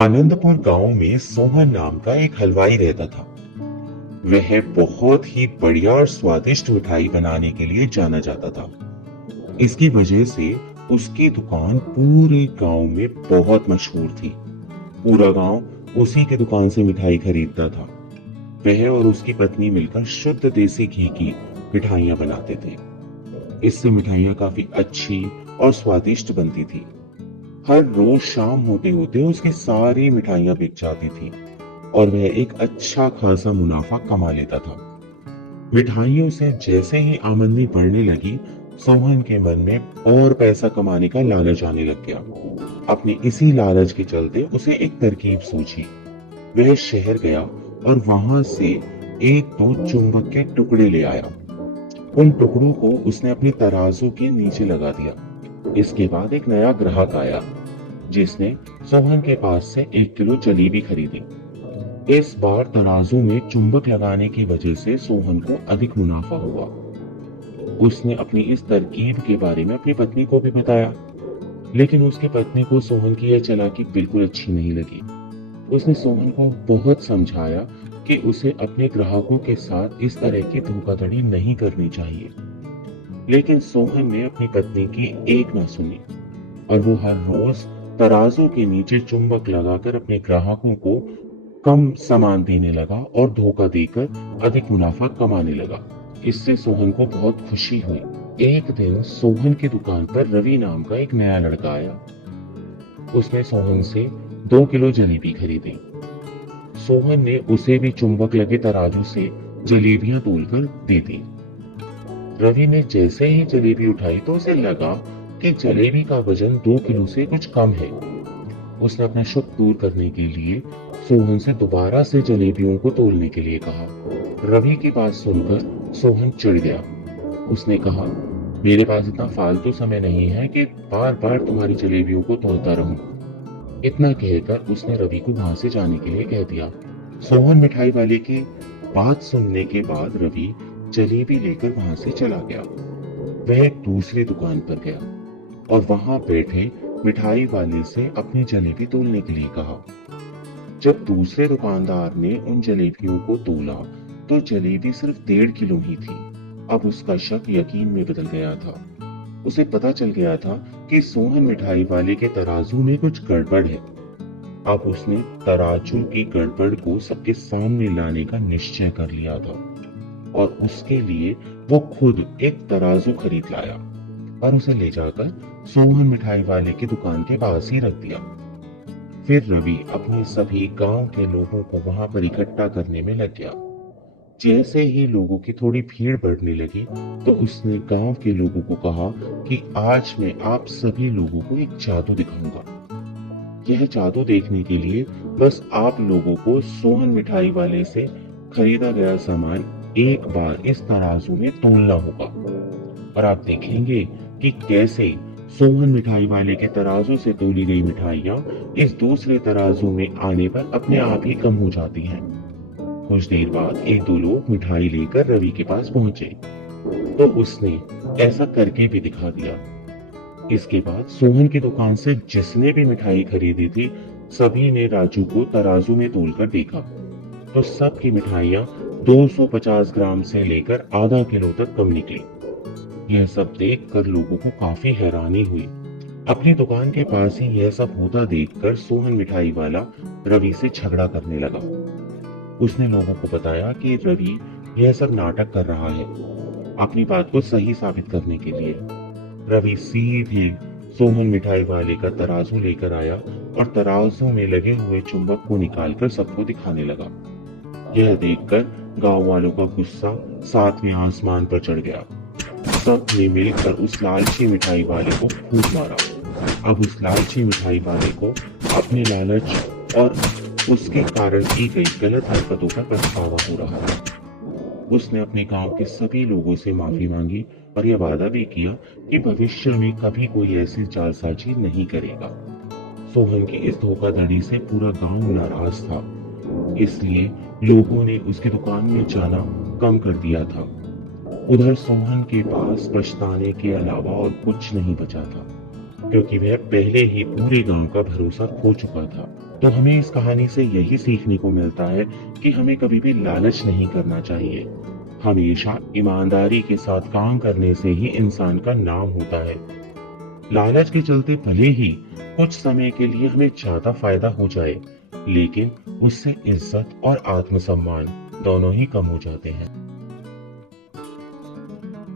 आनंदपुर गांव में सोहन नाम का एक हलवाई रहता था। वह बहुत ही बढ़िया और स्वादिष्ट मिठाई बनाने के लिए जाना जाता था। इसकी वजह से उसकी दुकान पूरे गांव में बहुत मशहूर थी। पूरा गांव उसी की दुकान से मिठाई खरीदता था। वह और उसकी पत्नी मिलकर शुद्ध देसी घी की मिठाइयां बनाते थे। इससे मिठाइयां काफी अच्छी और स्वादिष्ट बनती थी। हर रोज शाम होते होते उसकी सारी मिठाइयां बिक जाती थी और वह एक अच्छा खासा मुनाफा कमा लेता था। मिठाइयों से जैसे ही आमदनी बढ़ने लगी, सोहन के मन में और पैसा कमाने का लालच आने लग गया। अपने इसी लालच के चलते उसे एक तरकीब सूझी। वह शहर गया और वहां से एक दो चुंबक के टुकड़े ले आया। उन टुकड़ों को उसने अपनी तराजू के नीचे लगा दिया। इसके बाद एक नया ग्राहक आया जिसने सोहन के पास से 1 किलो जलेबी खरीदी। इस बार तराजू में चुंबक लगाने की वजह से सोहन को अधिक मुनाफा हुआ। उसने अपनी इस तरकीब के बारे में अपनी पत्नी को भी बताया, लेकिन उसकी पत्नी को सोहन की यह चालाकी बिल्कुल अच्छी नहीं लगी। उसने सोहन को बहुत समझाया कि उसे अपने ग्राहकों के साथ इस तरह की धोखाधड़ी नहीं करनी चाहिए, लेकिन सोहन ने अपनी पत्नी की एक ना सुनी और वो हर रोज तराजू के नीचे चुंबक लगाकर अपने ग्राहकों को कम सामान देने लगा और धोखा देकर अधिक मुनाफा कमाने लगा। इससे सोहन को बहुत खुशी हुई। एक दिन सोहन की दुकान पर रवि नाम का एक नया लड़का आया। उसने सोहन से 2 किलो जलेबी खरीदी। सोहन ने उसे भी चुंबक लगे तराजू से जलेबियां तोलकर दे दी। रवि ने जैसे ही जलेबी उठाई तो उसे लगा कि जलेबी का वजन 2 किलो से कुछ कम है। उसने अपना शक दूर करने के लिए सोहन से दोबारा से जलेबियों को तोलने के लिए कहा। रवि की बात सुनकर सोहन चिढ़ गया। उसने कहा, मेरे पास इतना फालतू समय नहीं है कि बार बार तुम्हारी जलेबियों को तोलता रहूं। इतना कहकर उसने रवि को वहां से जाने के लिए कह दिया। सोहन मिठाई वाले की बात सुनने के बाद रवि जलेबी लेकर वहां से चला गया। वह एक दूसरी दुकान पर गया और वहां बैठे मिठाई वाले से अपनी जलेबी तोलने के लिए कहा। जब दूसरे दुकानदार ने उन जलेबियों को तोला तो जलेबी सिर्फ 1.5 किलो ही थी। अब उसका शक यकीन में बदल गया था। उसे पता चल गया था कि सोहन मिठाई वाले के तराजू में कुछ गड़बड़ है। अब उसने तराजू की गड़बड़ को सबके सामने लाने का निश्चय कर लिया था और उसके लिए वो खुद एक तराजू खरीद लाया और उसे ले जाकर सोहन मिठाई वाले की दुकान के पास ही रख दिया। फिर रवि अपने सभी गांव के लोगों को वहां पर इकट्ठा करने में लग गया। जैसे ही लोगों की थोड़ी भीड़ बढ़ने लगी तो उसने गांव के लोगों को कहा कि आज मैं आप सभी लोगों को एक जादू दिखाऊंगा। यह जादू देखने के लिए बस आप लोगों को सोहन मिठाई वाले से खरीदा गया सामान एक बार इस तराजू में तोलना होगा और आप देखेंगे कि कैसे सोहन मिठाई वाले के तराजू से तोली गई मिठाइयां इस दूसरे तराजू में आने पर अपने आप ही कम हो जाती हैं। कुछ देर बाद एक दो लोग मिठाई लेकर रवि के पास पहुंचे तो उसने ऐसा करके भी दिखा दिया। इसके बाद सोहन की दुकान से जिसने भी मिठाई खरीदी थी, सभी ने राजू को तराजू में तोलकर देखा तो सबकी मिठाइयां 250 ग्राम से लेकर आधा किलो तक कम निकली। यह सब देखकर लोगों को काफी हैरानी हुई। अपनी दुकान के पास ही यह सब होता देखकर सोहन मिठाई वाला रवि से झगड़ा करने लगा। उसने लोगों को बताया कि रवि यह सब नाटक कर रहा है, अपनी बात को सही साबित करने के लिए। रवि सीधे सोहन मिठाई वाले का तराजू लेकर आया और तराजू में लगे हुए चुंबक को निकालकर सबको दिखाने लगा। यह देखकर गांव वालों का गुस्सा 7वें आसमान पर चढ़ गया। सब ने मिलकर उस लालची मिठाई वाले को खूब मारा। अब उस लालची मिठाई वाले को अपने लालच और उसके कारण की गई गलत हरकतों का पछतावा हो रहा था। उसने अपने गांव के सभी लोगों से माफी मांगी और यह वादा भी किया कि भविष्य में कभी कोई ऐसी जालसाजी नहीं करेगा। सोहन की इस धोखाधड़ी से पूरा गांव नाराज था, इसलिए लोगों ने उसकी दुकान में जाना कम कर दिया था। उधर सोहन के पास पछताने के अलावा और कुछ नहीं बचा था, क्योंकि वह पहले ही पूरे गांव का भरोसा खो चुका था। तो हमें इस कहानी से यही सीखने को मिलता है कि हमें कभी भी लालच नहीं करना चाहिए। हमेशा ईमानदारी के साथ काम करने से ही इंसान का नाम होता है। लालच के चलते भले ही कुछ समय के लिए हमें ज्यादा फायदा हो जाए, लेकिन उससे इज्जत और आत्मसम्मान दोनों ही कम हो जाते हैं।